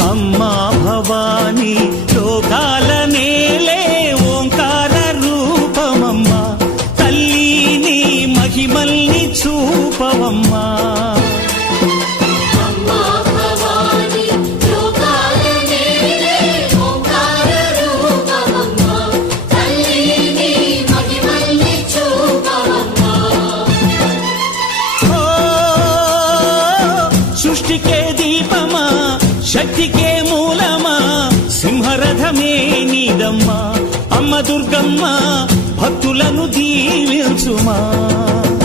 అమ్మా భవానీ లోకాల నేలే ఓంకార రూపమమ్మా, తల్లి నీ మహిమల్ని చూపవమ్మా. సృష్టికే దీపమా, శక్తికే మూలమా, సింహరథమే నీదమ్మా. అమ్మ దుర్గమ్మ భక్తులను దీవించుమా.